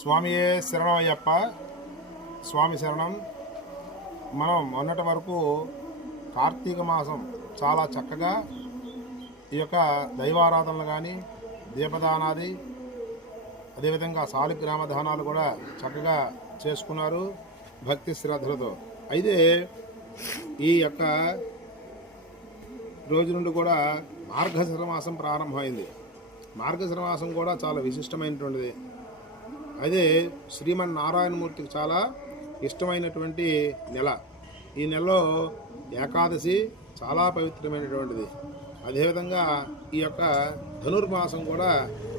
స్వామియే శరణమయ్యప్ప. స్వామి శరణం. మనం మొన్నటి వరకు కార్తీక మాసం చాలా చక్కగా ఈ యొక్క దైవారాధనలు కానీ దీపదానాది అదేవిధంగా సాలిగ్రామ దానాలు కూడా చక్కగా చేసుకున్నారు భక్తి శ్రద్ధలతో. అయితే ఈ యొక్క రోజు నుండి కూడా మార్గశిర మాసం ప్రారంభమైంది. మార్గశిర మాసం కూడా చాలా విశిష్టమైనటువంటిది. అదే శ్రీమన్నారాయణమూర్తికి చాలా ఇష్టమైనటువంటి నెల. ఈ నెలలో ఏకాదశి చాలా పవిత్రమైనటువంటిది. అదేవిధంగా ఈ యొక్క ధనుర్మాసం కూడా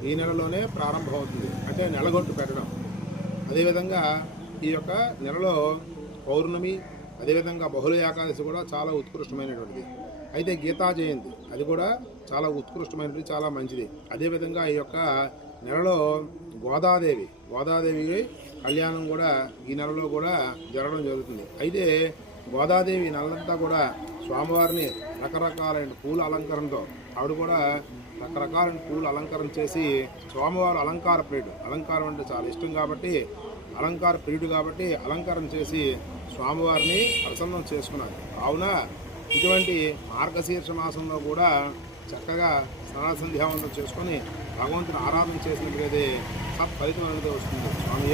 ఈ నెలలోనే ప్రారంభమవుతుంది. అంటే నెలగొట్టు పెట్టడం. అదేవిధంగా ఈ యొక్క నెలలో పౌర్ణమి అదేవిధంగా బహుళ ఏకాదశి కూడా చాలా ఉత్కృష్టమైనటువంటిది. అయితే గీతా జయంతి అది కూడా చాలా ఉత్కృష్టమైనది చాలా మంచిది. అదేవిధంగా ఈ యొక్క నెలలో గోదాదేవి గోదాదేవి కళ్యాణం కూడా ఈ నెలలో కూడా జరగడం జరుగుతుంది. అయితే గోదాదేవి నెలంతా కూడా స్వామివారిని రకరకాలైన పూల అలంకరణతో ఆవిడ కూడా రకరకాలైన పూలు అలంకరణ చేసి స్వామివారు అలంకార ప్రియుడు. అలంకారం అంటే చాలా ఇష్టం కాబట్టి అలంకార ప్రియుడు కాబట్టి అలంకారం చేసి స్వామివారిని ప్రసన్నం చేసుకున్నారు. కావున ఇటువంటి మార్గశీర్ష మాసంలో కూడా చక్కగా స్నాన సంధ్యావంతం చేసుకొని భగవంతుని ఆరాధన చేసినట్లయితే సత్ఫలితం అనేది వస్తుంది. స్వామి